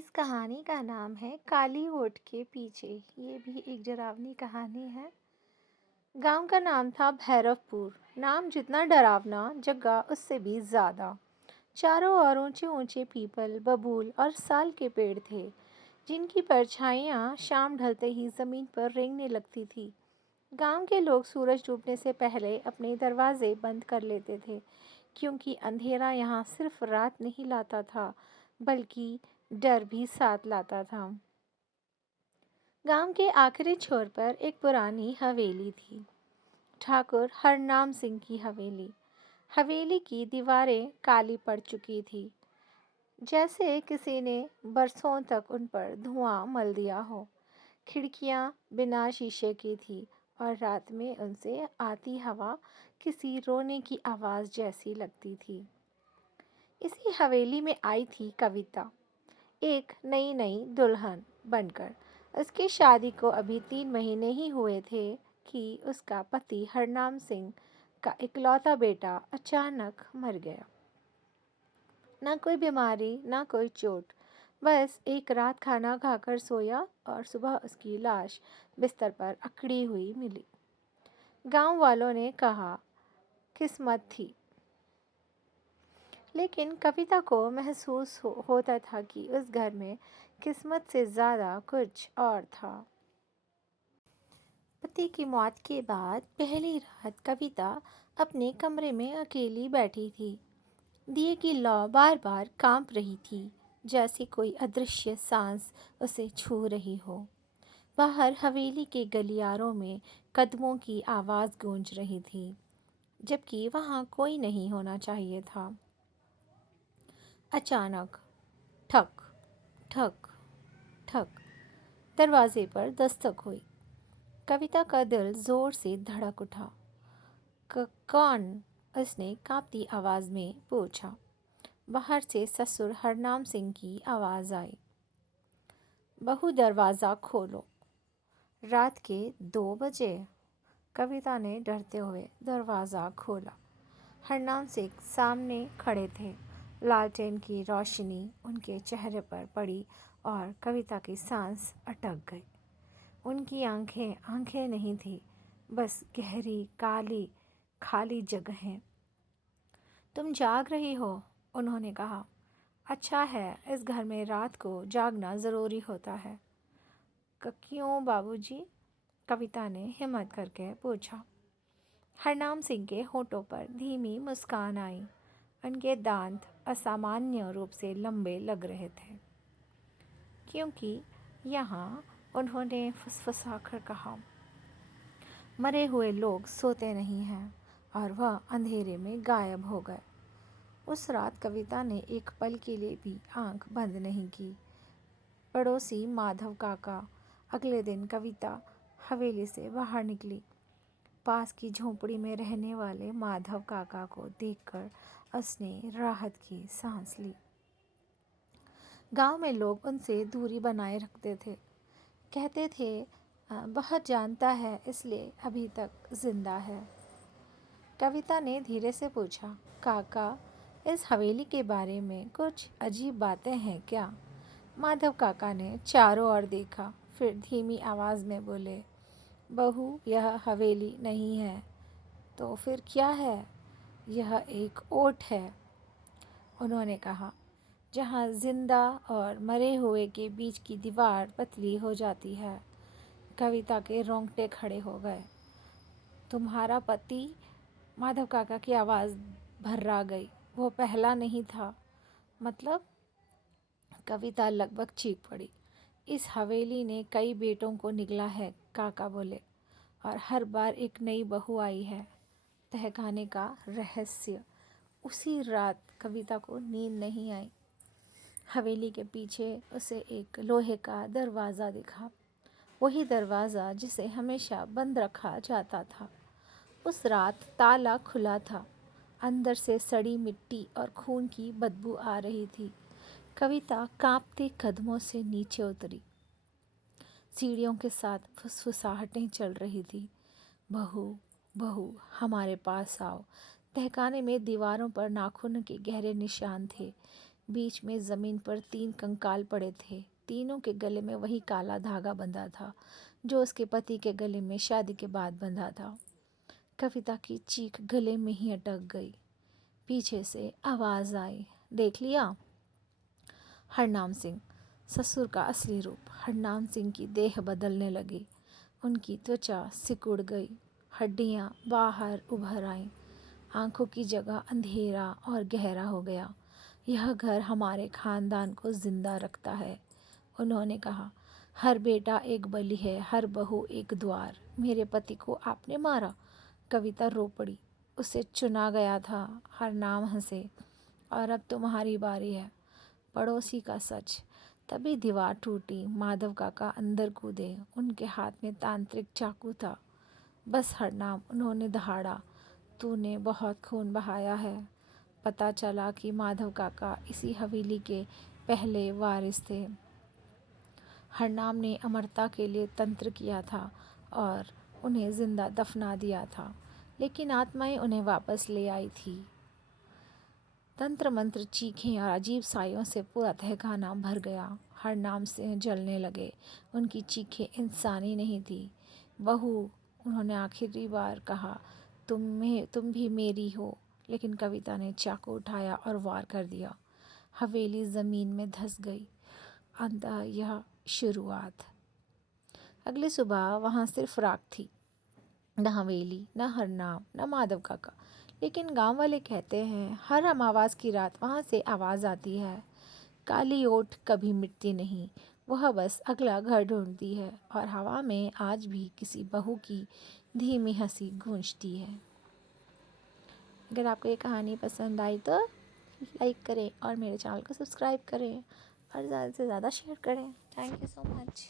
इस कहानी का नाम है काली ओट के पीछे। ये भी एक डरावनी कहानी है। गांव का नाम था भैरवपुर। नाम जितना डरावना, जगह उससे भी ज्यादा। चारों ओर ऊंचे ऊंचे पीपल, बबूल और साल के पेड़ थे, जिनकी परछाइयां शाम ढलते ही जमीन पर रेंगने लगती थी। गांव के लोग सूरज डूबने से पहले अपने दरवाजे बंद कर लेते थे, क्योंकि अंधेरा यहाँ सिर्फ रात नहीं लाता था, बल्कि डर भी साथ लाता था। गांव के आखिरी छोर पर एक पुरानी हवेली थी, ठाकुर हरनाम सिंह की हवेली। हवेली की दीवारें काली पड़ चुकी थी, जैसे किसी ने बरसों तक उन पर धुआं मल दिया हो। खिड़कियां बिना शीशे की थी और रात में उनसे आती हवा किसी रोने की आवाज़ जैसी लगती थी। इसी हवेली में आई थी कविता, एक नई नई दुल्हन बनकर। उसकी शादी को अभी 3 महीने ही हुए थे कि उसका पति हरनाम सिंह का इकलौता बेटा अचानक मर गया। ना कोई बीमारी, ना कोई चोट, बस एक रात खाना खाकर सोया और सुबह उसकी लाश बिस्तर पर अकड़ी हुई मिली। गांव वालों ने कहा, किस्मत थी। लेकिन कविता को महसूस होता था कि उस घर में किस्मत से ज़्यादा कुछ और था। पति की मौत के बाद पहली रात कविता अपने कमरे में अकेली बैठी थी। दिए की लौ बार बार कांप रही थी, जैसे कोई अदृश्य सांस उसे छू रही हो। बाहर हवेली के गलियारों में कदमों की आवाज़ गूंज रही थी, जबकि वहाँ कोई नहीं होना चाहिए था। अचानक ठक ठक ठक दरवाजे पर दस्तक हुई। कविता का दिल जोर से धड़क उठा। कौन? उसने कांपती आवाज़ में पूछा। बाहर से ससुर हरनाम सिंह की आवाज़ आई, बहू दरवाज़ा खोलो। रात के 2 बजे। कविता ने डरते हुए दरवाज़ा खोला। हरनाम सिंह सामने खड़े थे। लालटेन की रोशनी उनके चेहरे पर पड़ी और कविता की सांस अटक गई। उनकी आंखें आंखें नहीं थी, बस गहरी काली खाली जगहें। तुम जाग रही हो? उन्होंने कहा। अच्छा है, इस घर में रात को जागना ज़रूरी होता है। क्यों बाबूजी? कविता ने हिम्मत करके पूछा। हरनाम सिंह के होठों पर धीमी मुस्कान आई। उनके दांत असामान्य रूप से लंबे लग रहे थे। क्योंकि यहाँ, उन्होंने फुसफुसाकर कहा, मरे हुए लोग सोते नहीं हैं। और वह अंधेरे में गायब हो गए। उस रात कविता ने एक पल के लिए भी आंख बंद नहीं की। पड़ोसी माधव काका। अगले दिन कविता हवेली से बाहर निकली। पास की झोंपड़ी में रहने वाले माधव काका को देखकर उसने राहत की सांस ली। गांव में लोग उनसे दूरी बनाए रखते थे। कहते थे, बहुत जानता है इसलिए अभी तक जिंदा है। कविता ने धीरे से पूछा, काका, इस हवेली के बारे में कुछ अजीब बातें हैं क्या? माधव काका ने चारों ओर देखा, फिर धीमी आवाज़ में बोले, बहू, यह हवेली नहीं है। तो फिर क्या है? यह एक ओट है, उन्होंने कहा, जहाँ जिंदा और मरे हुए के बीच की दीवार पतली हो जाती है। कविता के रोंगटे खड़े हो गए। तुम्हारा पति? माधव काका की आवाज़ भर्रा गई। वो पहला नहीं था। मतलब? कविता लगभग चीख पड़ी। इस हवेली ने कई बेटों को निगला है, काका बोले, और हर बार एक नई बहू आई है। तहखाने का रहस्य। उसी रात कविता को नींद नहीं आई। हवेली के पीछे उसे एक लोहे का दरवाज़ा दिखा, वही दरवाज़ा जिसे हमेशा बंद रखा जाता था। उस रात ताला खुला था। अंदर से सड़ी मिट्टी और खून की बदबू आ रही थी। कविता कांपते कदमों से नीचे उतरी। सीढ़ियों के साथ फुसफुसाहटें चल रही थी। बहू, बहू, हमारे पास आओ। तहखाने में दीवारों पर नाखून के गहरे निशान थे, बीच में ज़मीन पर 3 कंकाल पड़े थे। तीनों के गले में वही काला धागा बंधा था जो उसके पति के गले में शादी के बाद बंधा था। कविता की चीख गले में ही अटक गई। पीछे से आवाज़ आई, देख लिया? हरनाम सिंह, ससुर का असली रूप। हरनाम सिंह की देह बदलने लगी। उनकी त्वचा सिकुड़ गई, हड्डियां बाहर उभर आईं, आंखों की जगह अंधेरा और गहरा हो गया। यह घर हमारे खानदान को जिंदा रखता है, उन्होंने कहा। हर बेटा एक बलि है, हर बहू एक द्वार। मेरे पति को आपने मारा? कविता रो पड़ी। उसे चुना गया था। हरनाम हंसे। और अब तुम्हारी बारी है। पड़ोसी का सच। तभी दीवार टूटी। माधव काका अंदर कूदे। उनके हाथ में तांत्रिक चाकू था। बस हरनाम, उन्होंने दहाड़ा, तूने बहुत खून बहाया है। पता चला कि माधव काका इसी हवेली के पहले वारिस थे। हरनाम ने अमरता के लिए तंत्र किया था और उन्हें जिंदा दफना दिया था, लेकिन आत्माएं उन्हें वापस ले आई थी। तंत्र मंत्र, चीखें और अजीब सायों से पूरा तहखाना भर गया। हरनाम से जलने लगे। उनकी चीखें इंसानी नहीं थी। बहू, उन्होंने आखिरी बार कहा, तुम भी मेरी हो। लेकिन कविता ने चाकू उठाया और वार कर दिया। हवेली जमीन में धंस गई। अंततः यह शुरुआत। अगली सुबह वहाँ सिर्फ राख थी। न हवेली, न हरनाम, न माधव काका। लेकिन गांव वाले कहते हैं हर अमावास की रात वहाँ से आवाज़ आती है। काली ओट कभी मिटती नहीं, वह बस अगला घर ढूंढती है। और हवा में आज भी किसी बहू की धीमी हंसी गूंजती है। अगर आपको ये कहानी पसंद आई तो लाइक करें और मेरे चैनल को सब्सक्राइब करें और ज़्यादा से ज़्यादा शेयर करें। Thank you so much.